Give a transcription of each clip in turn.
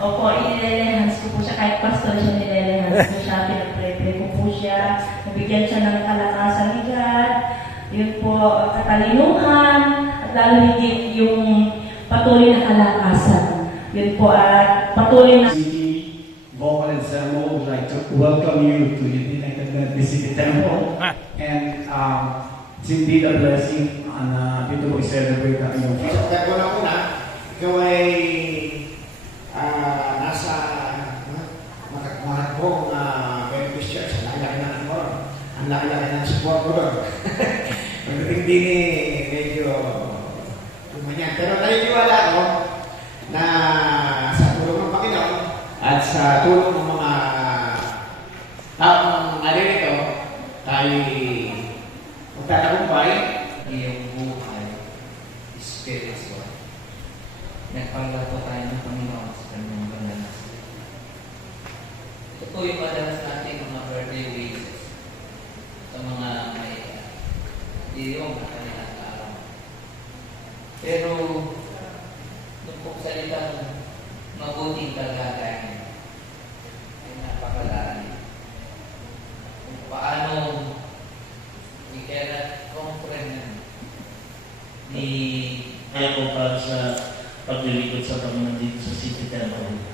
Opo, inilelehans ko po siya. Kahit pastor siya, nilelehans ko siya. Pinag-pray ko po siya. Nabigyan siya ng kalakasan ni God. Yun po, katalinuhan. At lalo higit yung patuloy na kalakasan. Yun po, at patuloy na... Vocal and Samuel would like to welcome you to United Methodist Temple. And it's indeed a blessing na dito po i-celebrate ang iyong feast. Kaya una, ikaw ay nasa mahagpong Baptist Church. Ang laki ng ano, ang laki ng support ko doon. Pagdating din medyo kumanyan. Pero naniniwala ko na sa tulong ng Panginoon at sa tulong ng mga taong naririto, tayo magtatagumpay. Iyong buhay, spiritual. Nagpaglato tayo ng Panginoon sa kanyang banal. Ito po yung madalas natin mga birthday wishes sa mga may iyong kanilang araw. Pero, nung po salitang mabuting kalagayan ay napakalalim. Kung paano we cannot comprehend ni kaya ko para sa paglilingkod sa Panginoon dito sa City Temple.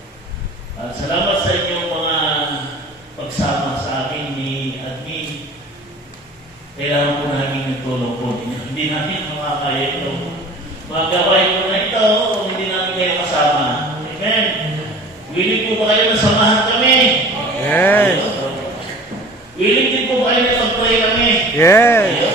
At salamat sa inyong mga pagsama sa akin ni Admin. Kailangan po namin ng tulong po ninyo. Hindi namin makakaya ito. Magaway po na ito kung hindi namin kayo kasama. Amen. Willing po ba kayo na samahan kami? Yes. Willing din po ba kayo na pag-pray kami? Yes.